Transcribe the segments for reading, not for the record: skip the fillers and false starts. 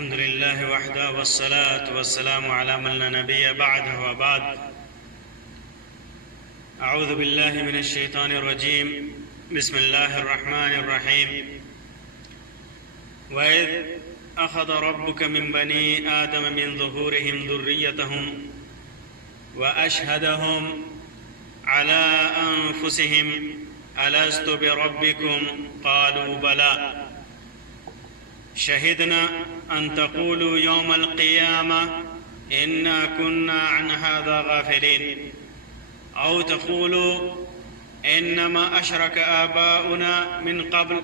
الحمد لله وحده والصلاة والسلام على من لا نبي بعده وبعد. أعوذ بالله من الشيطان الرجيم. بسم الله الرحمن الرحيم. وإذ أخذ ربك من بني آدم من ظهورهم ذريتهم وأشهدهم على أنفسهم ألست بربكم قالوا بلى شهدنا أن تقولوا يوم القيامة إنا كنا عن هذا غافلين أو تقولوا إنما أشرك آباؤنا من قبل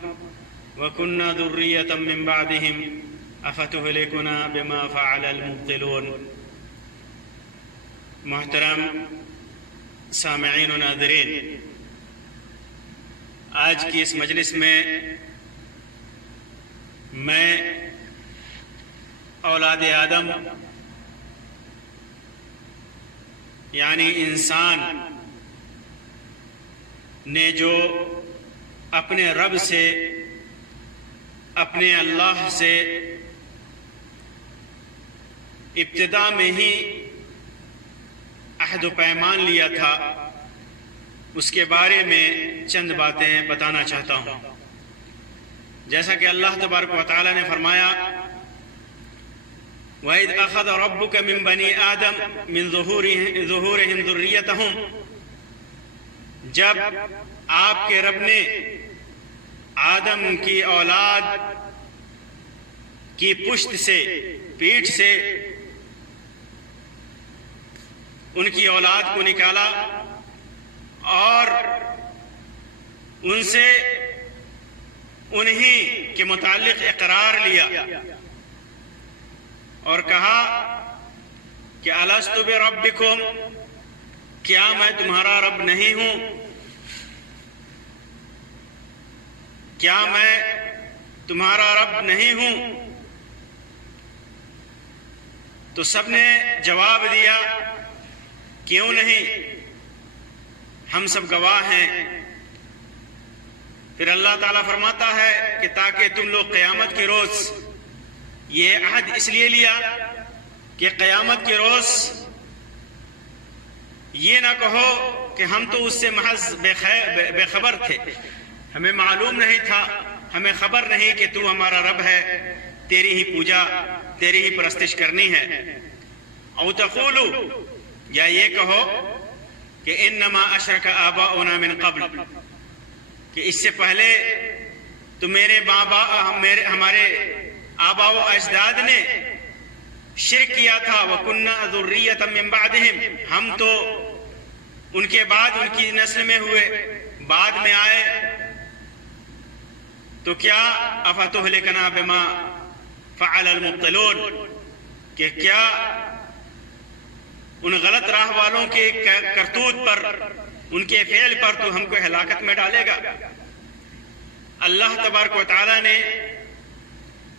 وكنا ذرية من بعدهم أفتهلكنا بما فعل المبطلون. محترم سامعین و ناظرین، آج کی اس مجلس میں میں اولاد آدم یعنی انسان نے جو اپنے رب سے، اپنے اللہ سے ابتدا میں ہی عہد و پیمان لیا تھا، اس کے بارے میں چند باتیں بتانا چاہتا ہوں. جیسا کہ اللہ تبارک و تعالی نے فرمایا وَإِذْ أَخَذَ رَبُّكَ مِن بَنِي آدَمَ مِن ظُهُورِهِمْ ذُرِّيَّتَهُمْ، جب آپ کے رب نے آدم کی اولاد کی پشت سے، پیٹھ سے ان کی اولاد کو نکالا اور ان سے انہی کے متعلق اقرار لیا اور کہا کہ الست بربکم، کیا میں تمہارا رب نہیں ہوں؟ کیا میں تمہارا رب نہیں ہوں؟ تو سب نے جواب دیا کیوں نہیں، ہم سب گواہ ہیں. پھر اللہ تعالیٰ فرماتا ہے کہ تاکہ تم لوگ قیامت کے روز یہ عہد اس لیے لیا کہ قیامت کے روز یہ نہ کہو کہ ہم تو اس سے محض بے خبر تھے، ہمیں معلوم نہیں تھا، ہمیں خبر نہیں کہ تو ہمارا رب ہے، تیری ہی پوجا، تیری ہی پرستش کرنی ہے. او تقولو، یا یہ کہو کہ انما اشرک آباؤنا من قبل، کہ اس سے پہلے تو ہمارے آبا و اجداد نے شرک کیا تھا. وَكُنَّا ذُرِّيَّةً مِّن بَعْدِهِمْ، ہم تو ان کے بعد ان کی نسل میں ہوئے، بعد میں آئے. تو کیا أَفَتُهْلِكَنَا بِمَا فَعَلَ الْمُبْطِلُونَ، کہ کیا ان غلط راہ والوں کے کرتوت پر، ان کے فعل پر تو ہم کو ہلاکت میں ڈالے گا؟ اللہ تبارک و تعالی نے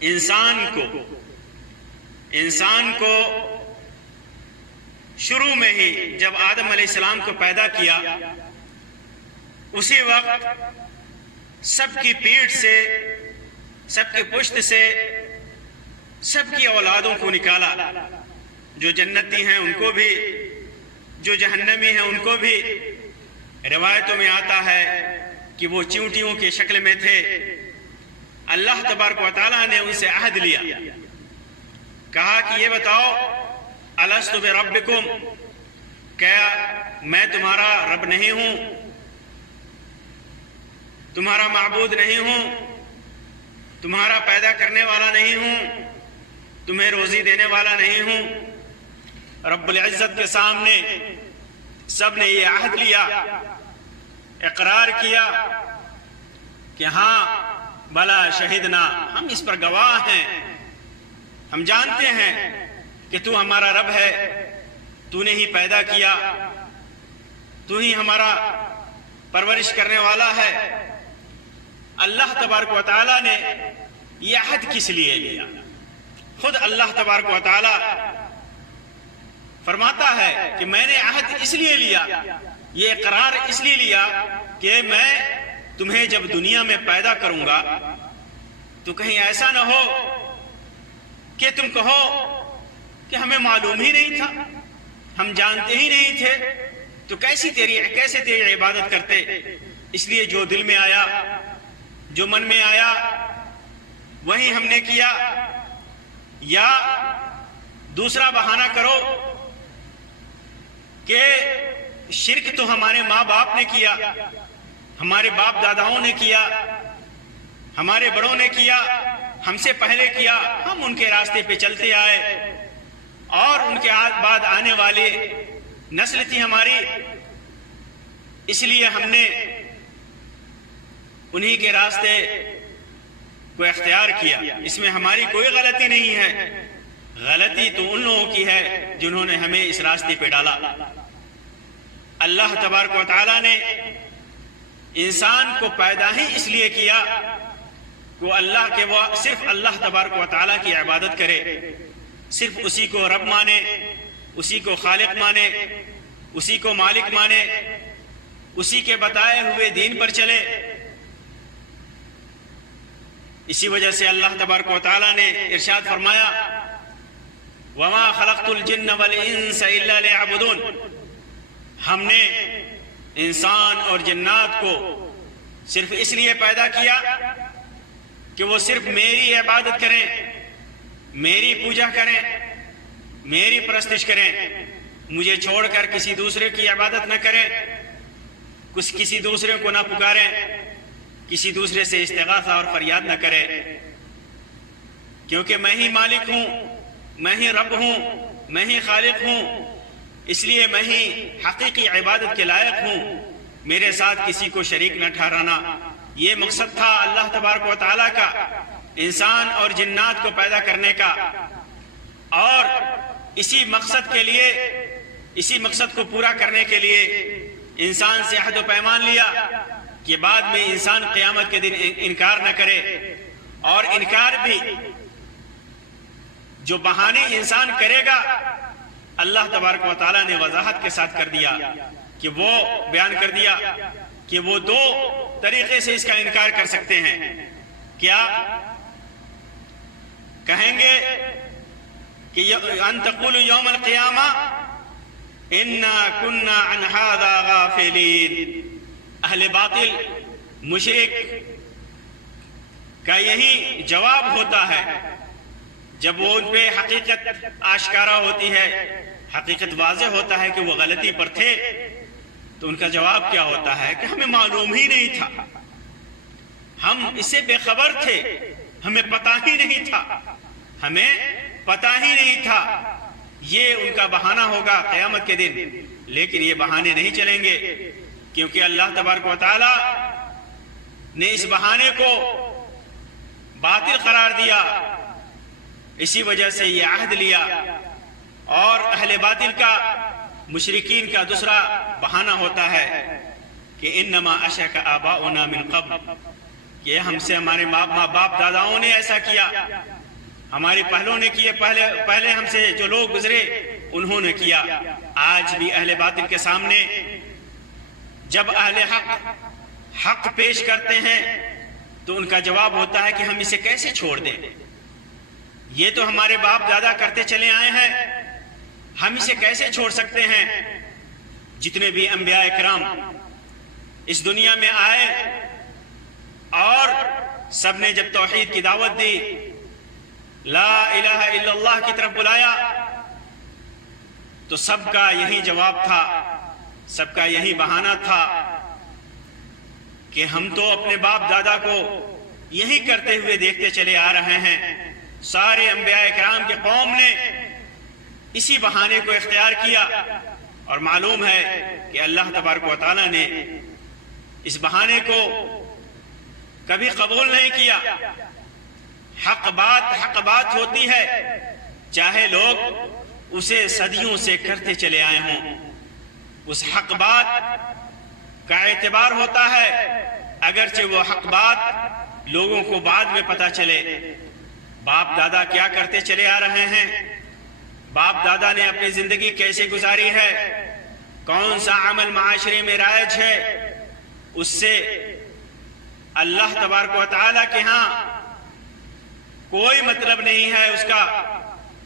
انسان کو شروع میں ہی جب آدم علیہ السلام کو پیدا کیا، اسی وقت سب کی پیٹھ سے، سب کی پشت سے سب کی اولادوں کو نکالا، جو جنتی ہیں ان کو بھی، جو جہنمی ہیں ان کو بھی. روایتوں میں آتا ہے کہ وہ چیونٹیوں کی شکل میں تھے. اللہ تبارک و تعالیٰ نے ان سے عہد لیا، کہا کہ یہ بتاؤ الست بربکم، کیا میں تمہارا رب نہیں ہوں، تمہارا معبود نہیں ہوں، تمہارا پیدا کرنے والا نہیں ہوں، تمہیں روزی دینے والا نہیں ہوں؟ رب العزت کے سامنے سب نے یہ عہد لیا، اقرار کیا کہ ہاں بلا شہدنا، ہم اس پر گواہ ہیں، ہم جانتے ہیں کہ تو ہمارا رب ہے، تو نے ہی پیدا کیا، تو ہی ہمارا پرورش کرنے والا ہے. اللہ تبارک و تعالیٰ نے یہ عہد کس لیے لیا؟ خود اللہ تبارک و تعالیٰ فرماتا ہے کہ میں نے عہد اس لیے لیا، یہ اقرار اس لیے لیا کہ میں تمہیں جب دنیا میں پیدا کروں گا تو کہیں ایسا نہ ہو کہ تم کہو کہ ہمیں معلوم ہی نہیں تھا، ہم جانتے ہی نہیں تھے، تو کیسے تیری عبادت کرتے؟ اس لیے جو دل میں آیا، جو من میں آیا وہی ہم نے کیا۔ یا دوسرا بہانہ کرو کہ شرک تو ہمارے ماں باپ نے کیا، ہمارے باپ داداؤں نے کیا، ہمارے بڑوں نے کیا، ہم سے پہلے کیا، ہم ان کے راستے پہ چلتے آئے، اور ان کے بعد آنے والے نسل تھی ہماری، اس لیے ہم نے انہی کے راستے کو اختیار کیا۔ اس میں ہماری کوئی غلطی نہیں ہے، غلطی تو ان لوگوں کی ہے جنہوں نے ہمیں اس راستے پہ ڈالا۔ اللہ تبارک و تعالیٰ نے انسان کو پیدا ہی اس لیے کیا کہ وہ صرف اللہ تبارک و تعالیٰ کی عبادت کرے، صرف اسی کو رب مانے، اسی کو خالق مانے، اسی کو مالک مانے، اسی کے بتائے ہوئے دین پر چلے۔ اسی وجہ سے اللہ تبارک و تعالیٰ نے ارشاد فرمایا وَمَا خَلَقْتُ الْجِنَّ وَالْإِنسَ إِلَّا لِيَعْبُدُونَ، ہم نے انسان اور جنات کو صرف اس لیے پیدا کیا کہ وہ صرف میری عبادت کریں، میری پوجا کریں، میری پرستش کریں، مجھے چھوڑ کر کسی دوسرے کی عبادت نہ کریں، کسی دوسرے کو نہ پکاریں، کسی دوسرے سے استغاثہ اور فریاد نہ کریں، کیونکہ میں ہی مالک ہوں، میں ہی رب ہوں، میں ہی خالق ہوں، اس لیے میں ہی حقیقی عبادت کے لائق ہوں، میرے ساتھ کسی کو شریک نہ ٹھہرانا۔ یہ مقصد تھا اللہ تبارک و تعالیٰ کا انسان اور جنات کو پیدا کرنے کا، اور اسی مقصد کو پورا کرنے کے لیے انسان سے عہد و پیمان لیا کہ بعد میں انسان قیامت کے دن انکار نہ کرے، اور انکار بھی جو بہانے انسان کرے گا اللہ تبارک و تعالیٰ نے وضاحت کے ساتھ کر دیا کہ وہ بیان کر دیا کہ وہ دو طریقے سے اس کا انکار کر سکتے ہیں۔ کیا کہیں گے کہ ان تقولوا یوم القیامہ انا کنا عن ھذا غافلین، اہل باطل مشرک کا یہی جواب ہوتا ہے جب وہ ان پہ حقیقت آشکارا ہوتی ہے، حقیقت واضح ہوتا ہے کہ وہ غلطی پر تھے، تو ان کا جواب کیا ہوتا ہے کہ ہمیں معلوم ہی نہیں تھا، ہم اس سے بے خبر تھے، ہمیں پتہ ہی نہیں تھا، ہمیں پتہ ہی نہیں تھا۔ یہ ان کا بہانہ ہوگا قیامت کے دن، لیکن یہ بہانے نہیں چلیں گے، کیونکہ اللہ تبارک و تعالی نے اس بہانے کو باطل قرار دیا، اسی وجہ سے یہ عہد لیا۔ اور اہل باطل کا، مشرکین کا دوسرا بہانہ ہوتا ہے کہ انما اشرک آباؤنا من قبل، کہ ہم سے ہمارے ماں باپ داداؤں نے ایسا کیا، ہمارے پہلوں نے کیے، پہلے ہم سے جو لوگ گزرے انہوں نے کیا۔ آج بھی اہل باطل کے سامنے جب اہل حق پیش کرتے ہیں تو ان کا جواب ہوتا ہے کہ ہم اسے کیسے چھوڑ دیں، یہ تو ہمارے باپ دادا کرتے چلے آئے ہیں، ہم اسے کیسے چھوڑ سکتے ہیں۔ جتنے بھی انبیاء اکرام اس دنیا میں آئے اور سب نے جب توحید کی دعوت دی، لا الہ الا اللہ کی طرف بلایا، تو سب کا یہی جواب تھا، سب کا یہی بہانہ تھا کہ ہم تو اپنے باپ دادا کو یہی کرتے ہوئے دیکھتے چلے آ رہے ہیں۔ سارے انبیاء کرام کے قوم نے اسی بہانے کو اختیار کیا، اور معلوم ہے کہ اللہ تبارک و تعالیٰ نے اس بہانے کو کبھی قبول نہیں کیا۔ حق بات ہوتی ہے، چاہے لوگ اسے صدیوں سے کرتے چلے آئے ہوں، اس حق بات کا اعتبار ہوتا ہے، اگرچہ وہ حق بات لوگوں کو بعد میں پتہ چلے۔ باپ دادا کیا کرتے چلے آ رہے ہیں، باپ دادا نے اپنی زندگی کیسے گزاری ہے، کون سا عمل معاشرے میں رائج ہے، اس سے اللہ تبارک و تعالیٰ کے ہاں کوئی مطلب نہیں ہے اس کا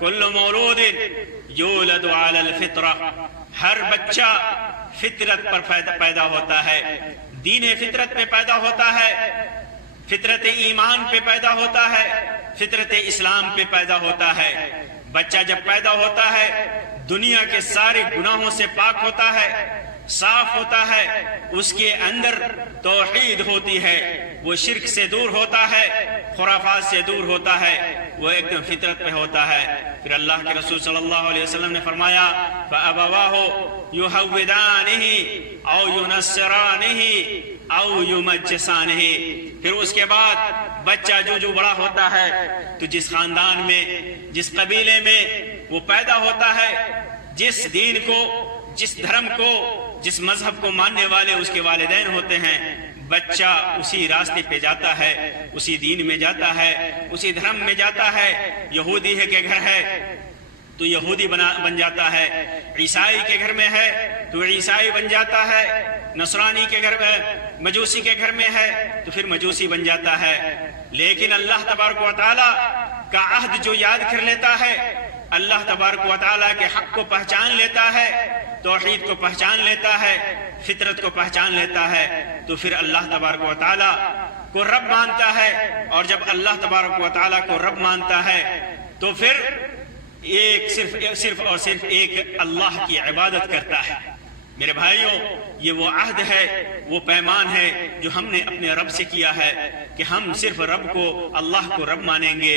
کل مولود یولد علی الفطرہ، ہر بچہ فطرت پر پیدا ہوتا ہے، دین فطرت پہ پیدا ہوتا ہے، فطرت ایمان پہ پیدا ہوتا ہے، فطرت اسلام پہ پیدا ہوتا ہے۔ بچہ جب پیدا ہوتا ہے دنیا کے سارے گناہوں سے پاک ہوتا ہے، صاف ہوتا ہے، اس کے اندر توحید ہوتی ہے، وہ شرک سے دور ہوتا ہے، خرافات سے دور ہوتا ہے، وہ ایک دم فطرت پہ ہوتا ہے۔ پھر اللہ کے رسول صلی اللہ علیہ وسلم نے فرمایا فَأَبَوَاهُ يُحَوِّدَانِهِ أَوْ يُنَصِّرَانِهِ أَوْ يُمَجِّسَانِهِ۔ پھر اس کے بعد بچہ جو بڑا ہوتا ہے تو جس خاندان میں، جس قبیلے میں وہ پیدا ہوتا ہے، جس دین کو، جس دھرم کو، جس مذہب کو ماننے والے اس کے والدین ہوتے ہیں، بچہ اسی راستے پہ جاتا ہے، اسی دین میں جاتا ہے، اسی دھرم میں جاتا ہے۔ یہودی ہے کہ گھر ہے تو یہودی بن جاتا ہے، عیسائی کے گھر میں ہے تو عیسائی بن جاتا ہے، نصرانی کے گھر میں، مجوسی کے گھر میں ہے تو پھر مجوسی بن جاتا ہے۔ لیکن اللہ تبارک و تعالی کا عہد جو یاد کر لیتا ہے، اللہ تبارک و تعالی کے حق کو پہچان لیتا ہے، توحید کو پہچان لیتا ہے، فطرت کو پہچان لیتا ہے، تو پھر اللہ تبارک و تعالی کو رب مانتا ہے۔ اور جب اللہ تبارک و تعالی کو رب مانتا ہے تو پھر صرف اور صرف ایک اللہ کی عبادت کرتا ہے۔ میرے بھائیوں، یہ وہ عہد ہے، وہ پیمان ہے جو ہم نے اپنے رب سے کیا ہے کہ ہم صرف رب کو، اللہ کو رب مانیں گے۔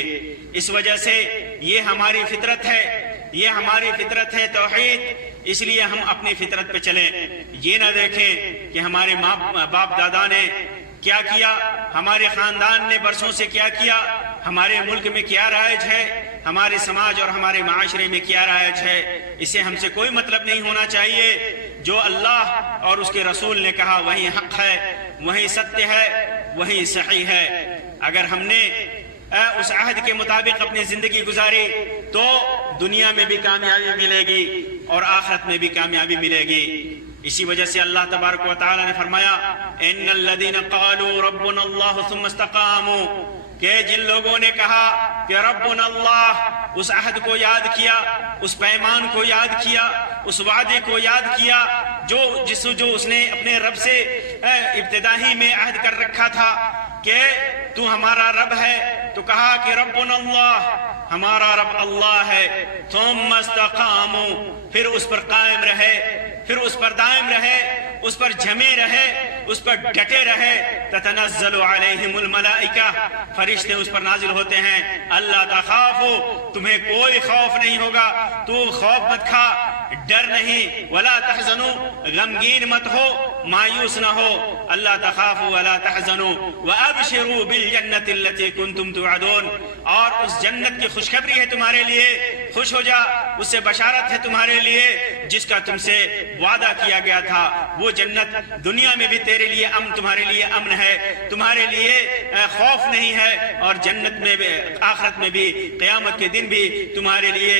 اس وجہ سے یہ ہماری فطرت ہے، یہ ہماری فطرت ہے توحید، اس لیے ہم اپنی فطرت پہ چلیں۔ یہ نہ دیکھیں کہ ہمارے باپ دادا نے کیا کیا، ہمارے خاندان نے برسوں سے کیا کیا، ہمارے ملک میں کیا رائج ہے، ہمارے سماج اور ہمارے معاشرے میں کیا رائج ہے، اسے ہم سے کوئی مطلب نہیں ہونا چاہیے۔ جو اللہ اور اس کے رسول نے کہا وہی حق ہے، وہی ستیہ ہے، وہی صحیح ہے۔ اگر ہم نے اس عہد کے مطابق اپنی زندگی گزاری تو دنیا میں بھی کامیابی ملے گی اور آخرت میں بھی کامیابی ملے گی۔ اسی وجہ سے اللہ تبارک و تعالی نے فرمایا ان الذين قالوا ربنا الله ثم استقاموا، کہ جن لوگوں نے کہا کہ ربنا اللہ، اس عہد کو یاد کیا، اس پیمان کو یاد کیا، اس وعدے کو یاد کیا جو اس نے اپنے رب سے ابتدائی میں عہد کر رکھا تھا کہ تو ہمارا رب ہے، تو کہا کہ ربنا اللہ، ہمارا رب اللہ ہے۔ ثم استقاموا، پھر اس پر قائم رہے، پھر اس پر دائم رہے، اس پر جمے رہے، اس پر ڈٹے رہے۔ تتنزل علیہم الملائکہ، فرشتے اس پر نازل ہوتے ہیں۔ اللہ تخافوا، تمہیں کوئی خوف نہیں ہوگا، تو خوف مت کھا، ڈر نہیں، ولا تحزنوا، غمگین مت ہو، مایوس نہ ہو۔ اللہ تخافوا ولا تحزنوا وابشروا بالجنۃ التي كنتم توعدون، اور اس جنت کی خوشخبری ہے تمہارے لیے، خوش ہو جا، اس سے بشارت ہے تمہارے لیے جس کا تم سے وعدہ کیا گیا تھا۔ وہ جنت دنیا میں بھی تیرے لیے تمہارے لیے امن ہے، تمہارے لیے خوف نہیں ہے، اور جنت میں بھی، آخرت میں بھی، قیامت کے دن بھی تمہارے لیے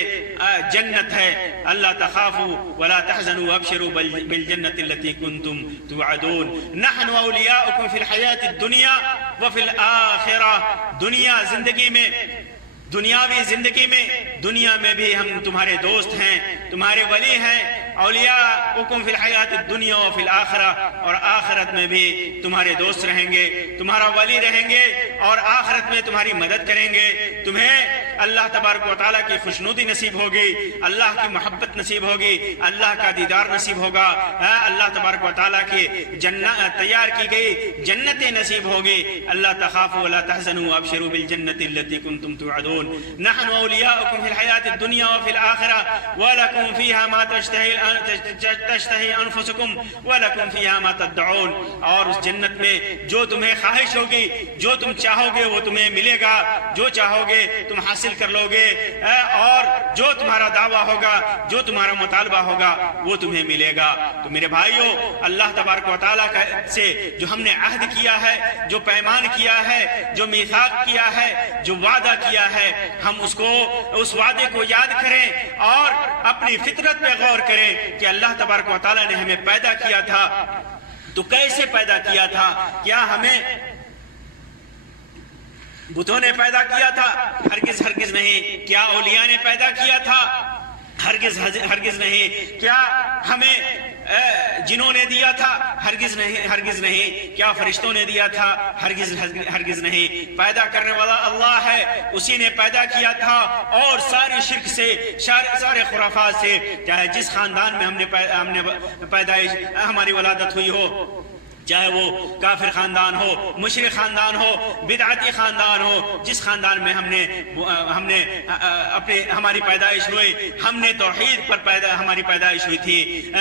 جنت ہے۔ اللہ تخافوا ولا تحزنوا وابشروا بالجنة التي كنتم توعدون نحن اولیاؤکم فی الحیاة الدنیا وفی الآخرہ، دنیا زندگی میں، دنیاوی زندگی میں، دنیا میں بھی ہم تمہارے دوست ہیں، تمہارے ولی ہیں۔ اولیاؤکم فی الحیاۃ الدنیا وفی الآخرہ، اور آخرت میں بھی تمہارے دوست رہیں گے، تمہارا ولی رہیں گے، اور آخرت میں تمہاری مدد کریں گے۔ تمہیں اللہ تبارک و تعالیٰ کی خوشنودی نصیب ہوگی، اللہ کی محبت نصیب ہوگی، اللہ کا دیدار نصیب ہوگا، اللہ تبارک و تعالیٰ کی تیار کی گئی جنتیں نصیب ہوگی۔ اللہ تخافوا ولا تحزنوا وابشروا بالجنة التي كنتم توعدون نحن اولیاؤکم فی الحیاۃ الدنیا وفی الآخرہ ولکم فیہا ما تشتہی انفسکم ولکم فیہا ما تدعون، اور اس جنت میں جو تمہیں خواہش ہوگی، جو تم چاہو گے وہ تمہیں ملے گا، جو چاہو گے تم حاصل کر لو گے، اور جو تمہارا دعویٰ ہوگا، جو تمہارا مطالبہ ہوگا وہ تمہیں ملے گا۔ تو میرے بھائیوں، اللہ تبارک و تعالیٰ سے جو ہم نے عہد کیا ہے، جو پیمان کیا ہے، جو میثاق کیا ہے، جو وعدہ کیا ہے، ہم اس وعدے کو یاد کریں اور اپنی فطرت پہ غور کریں کہ اللہ تبارک و تعالیٰ نے ہمیں پیدا کیا تھا تو کیسے پیدا کیا تھا، کیا ہمیں بتوں نے پیدا کیا تھا؟ ہرگز ہرگز نہیں۔ کیا اولیاء نے پیدا کیا تھا؟ ہرگز ہرگز نہیں۔ کیا ہمیں جنوں نے دیا تھا؟ ہرگز نہیں ہرگز نہیں۔ کیا فرشتوں نے دیا تھا؟ ہرگز ہرگز نہیں۔ پیدا کرنے والا اللہ ہے، اسی نے پیدا کیا تھا، اور سارے شرک سے، سارے خرافات سے، چاہے جس خاندان میں ہم نے پیدائش ہماری ولادت ہوئی ہو، چاہے وہ کافر خاندان ہو، مشرک خاندان ہو، بدعتی خاندان ہو، جس خاندان میں ہم نے ہماری پیدائش ہوئی، ہم نے توحید پر ہماری پیدائش ہوئی تھی،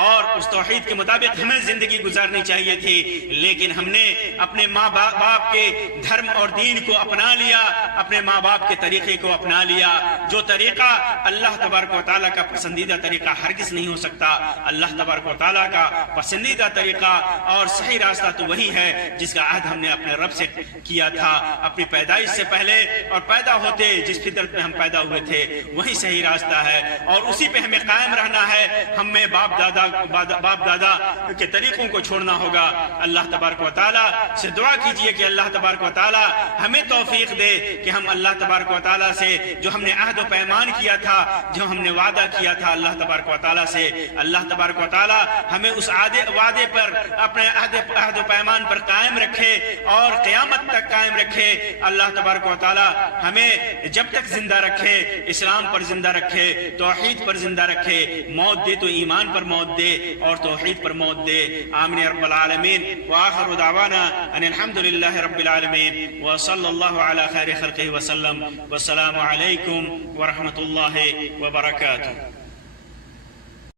اور اس توحید کے مطابق ہمیں زندگی گزارنی چاہیے تھی، لیکن ہم نے اپنے ماں باپ کے دھرم اور دین کو اپنا لیا، اپنے ماں باپ کے طریقے کو اپنا لیا، جو طریقہ اللہ تبارک و تعالیٰ کا پسندیدہ طریقہ ہرگز نہیں ہو سکتا۔ اللہ تبارک و تعالیٰ کا پسندیدہ طریقہ اور صحیح راستہ تو وہی ہے جس کا عہد ہم نے اپنے رب سے کیا تھا اپنی پیدائش سے پہلے، اور پیدا ہوتے جس فطرت میں ہم پیدا ہوئے تھے وہی صحیح راستہ ہے، اور اسی پہ ہمیں قائم رہنا ہے۔ ہمیں باپ دادا کے طریقوں کو چھوڑنا ہوگا۔ اللہ تبارک و تعالیٰ سے دعا کیجئے کہ اللہ تبارک و تعالیٰ ہمیں توفیق دے کہ ہم اللہ تبارک و تعالیٰ سے جو ہم نے عہد و پیمان کیا تھا، جو ہم نے وعدہ کیا تھا اللہ تبارک و تعالیٰ سے، اللہ تبارک و تعالیٰ ہمیں اس وعدے پر، اپنے عہد و پیمان پر قائم رکھے اور قیامت تک قائم رکھے۔ اللہ تبارک و تعالیٰ ہمیں جب تک زندہ رکھے، اسلام پر زندہ رکھے، توحید پر زندہ رکھے، موت دے تو ایمان پر موت دے اور توحید پر موت دے۔ آمین رب العالمین۔ وآخر دعوانا ان الحمد للہ رب العالمین، وصلی اللہ علی خیر خلقہ وسلم، والسلام علیکم ورحمۃ اللہ وبرکاتہ۔